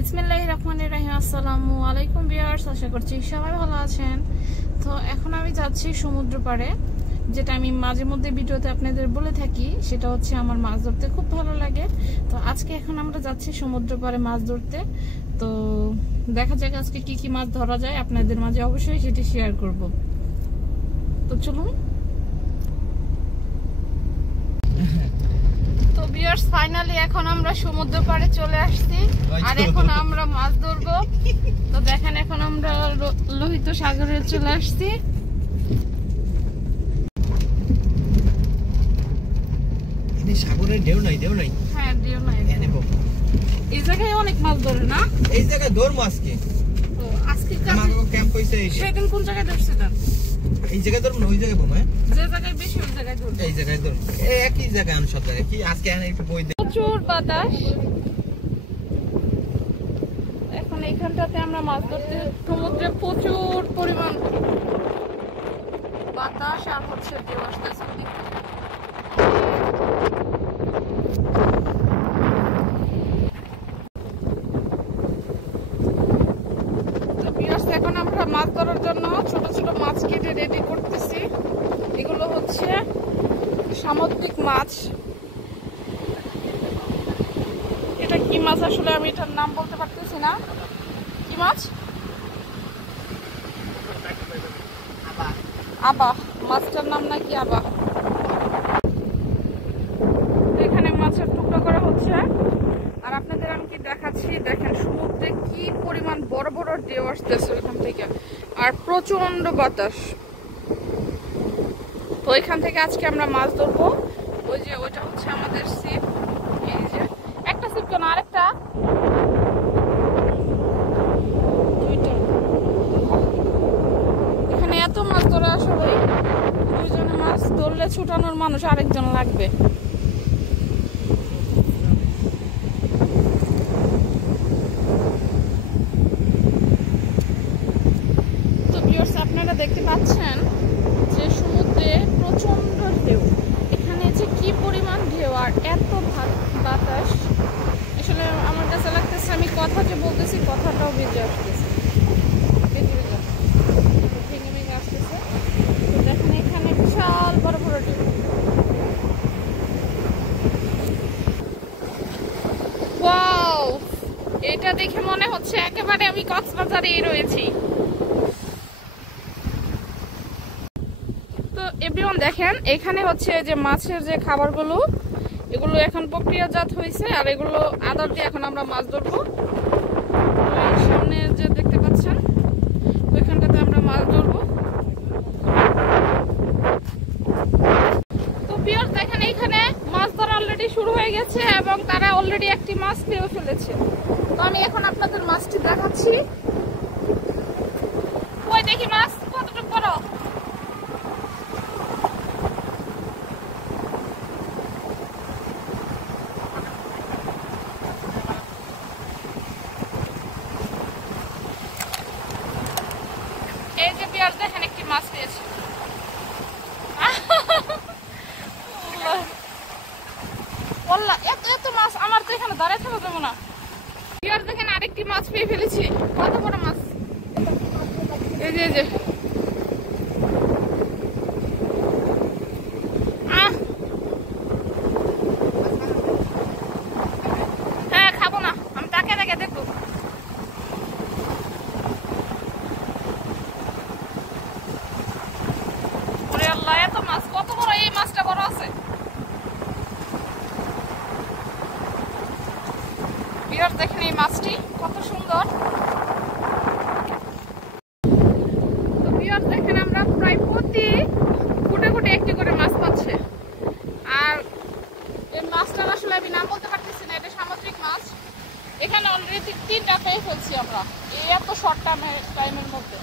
বিসমিল্লাহির রহমানির রহিম। আসসালামু আলাইকুম ভিউয়ার্স, আশা করছি সবাই ভালো আছেন। তো এখন আমি যাচ্ছি সমুদ্র পাড়ে, যেটা আমি মাঝে মধ্যে ভিডিওতে আপনাদের বলে থাকি, সেটা হচ্ছে আমার মাছ ধরতে খুব ভালো লাগে। তো আজকে এখন আমরা যাচ্ছি সমুদ্র পাড়ে মাছ ধরতে। তো দেখা যাক আজকে কি কি মাছ ধরা যায়, আপনাদের মাঝে অবশ্যই সেটি শেয়ার করব। তো চলুন। তো ভিউয়ার্স, ফাইনালি এখন আমরা সমুদ্র পাড়ে চলে আসছি, আর এখন আমরা মাছ ধরবো। তো দেখেন এখন আমরা লোহিত সাগরে চলে আসছি। সাগরে ঢেউ নাই হ্যাঁ, ঢেউ নাই। এই জায়গায় অনেক মাছ ধরে না? এই জায়গায় ধরবো আজকে। তো আজকে ক্যাম্প হইছে। সেদিন কোন জায়গায় ধরছিলেন? এই জায়গায় ধরবো না, ওই জায়গায় বোমা যে জায়গায় বেশি ওই জায়গায় ধরবো। এই জায়গায় ধরবো, একই জায়গায় আমি সব জায়গায় কি আজকে একটু বই দেব। প্রচুর বাতাস এখন এইখানটাতে আমরা মাছ ধরতে। সমুদ্রে প্রচুর পরিমাণ বাতাস আর হচ্ছে ঢেউ আসতেছে। এখন আমরা মাছ ধরার জন্য ছোট ছোট মাছ কেটে রেডি করতেছি। এগুলো হচ্ছে সামুদ্রিক মাছ। এটা কি মাছ আসলে আমি এটার নাম বলতে পারতেছি না। কি মাছ? আবা। মাছটার নাম নাকি আবা। এখানে মাছের টুকরো করা হচ্ছে, আর আপনাদের আমি কি দেখাচ্ছি, দেখেন সমুদ্রে কি পরিমাণ বড় বড় ঢেউ আসতেছে ওইখান থেকে, আর প্রচন্ড বাতাস। তো ওইখান থেকে আজকে আমরা মাছ ধরবো। ওই যে ওইটা হচ্ছে আমাদের ছিপ। এই যে একটা ছিপ, কেন আরেকটা, দুইটা। এখানে এত মাছ ধরে আসলে দুইজনে মাছ ধরলে ছুটানোর মানুষ আরেকজন লাগবে। আপনারা দেখতে পাচ্ছেন যে সমুদ্রে প্রচন্ড ঢেউ। এখানে যে কি পরিমাণ ঢেউ আর এত বাতাস, আসলে আমার কাছে লাগতেছে আমি কথা যে বলতেছি কথাটাও বেজে আসতেছে, ভেঙে ভেঙে আসতেছে। তো দেখেন এখানে বিশাল বড় বড় ঢেউ। ওয়াও, এটা দেখে মনে হচ্ছে একেবারে আমি কক্সবাজারেই রয়েছি। এভরিওয়ান দেখেন, এখানে হচ্ছে যে মাছের যে খাবারগুলো, এগুলো এখন প্রক্রিয়াজাত হয়েছে, আর এগুলো আদার দিয়ে এখন আমরা মাছ ধরবো। সামনে যে দেখতে পাচ্ছেন ওইখানটাতে আমরা মাছ ধরবো। তো ভিউয়ার্স দেখেন, এইখানে মাছ ধরা অলরেডি শুরু হয়ে গেছে এবং তারা অলরেডি একটি মাছ পেয়ে ফেলেছে। তো আমি এখন আপনাদের মাছটি দেখাচ্ছি। ওই দেখি মাছ কতটুকু বড়। এই যে বিয়ার দেখেন একটি মাছ পেয়েছি। এত মাছ আমার তো এখানে দাঁড়ায় থাকা যাবো না। বিয়ার দেখেন আরেকটি মাছ পেয়ে ফেলেছি। কত বড় মাছ! এই যে হ্যাঁ, খাবো না, আমি তাকে দেখে দেখবো। এত মাছ, কত বড়! এই মাছটা বড় আছে। ভিউয়ার্স দেখেন এই মাছটি কত সুন্দর। তো ভিউয়ার্স দেখেন আমরা প্রায় প্রতি ফুটে ফুটে একটি করে মাছ পাচ্ছে। আর এই মাছটার আসলে আমি নাম বলতে পারতেছি না, এটা সামুদ্রিক মাছ। এখানে অলরেডি 3টা পেয়ে ফেলছি আমরা এই এত শর্ট টাইমের মধ্যে।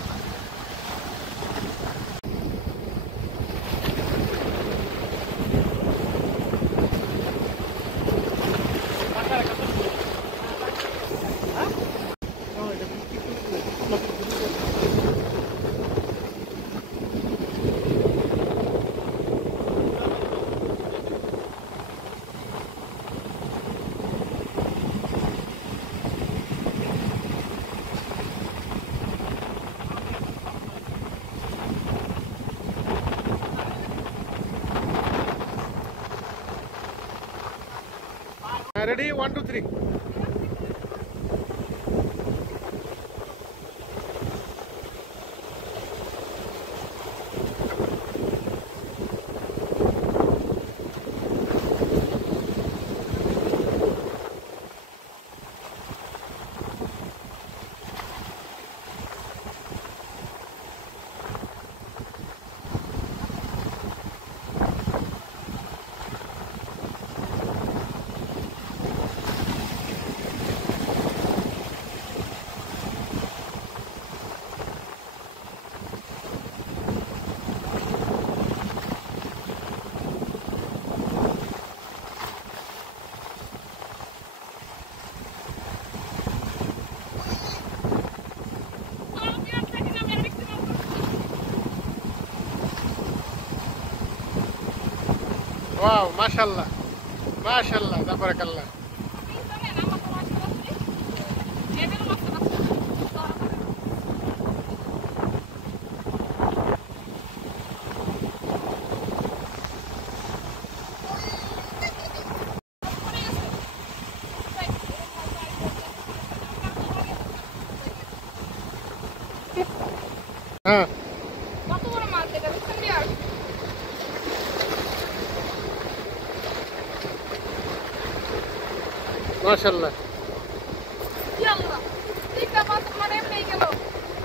রেডি 1 2 3 ওয়াও মাশাআল্লাহ মাশাআল্লাহ তাবারাকাল্লাহ হ্যাঁ কত বড় মাছ এটা দেখছেন বিয়ার মাশাআল্লাহ ইয়াল্লাহ তিনটা মাছ মানে এমনি গেল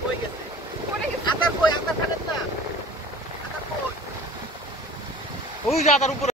কই গেছে পড়ে গেছে আতার কই আতার খাটেন না আতার কই ওই যা তার উপরে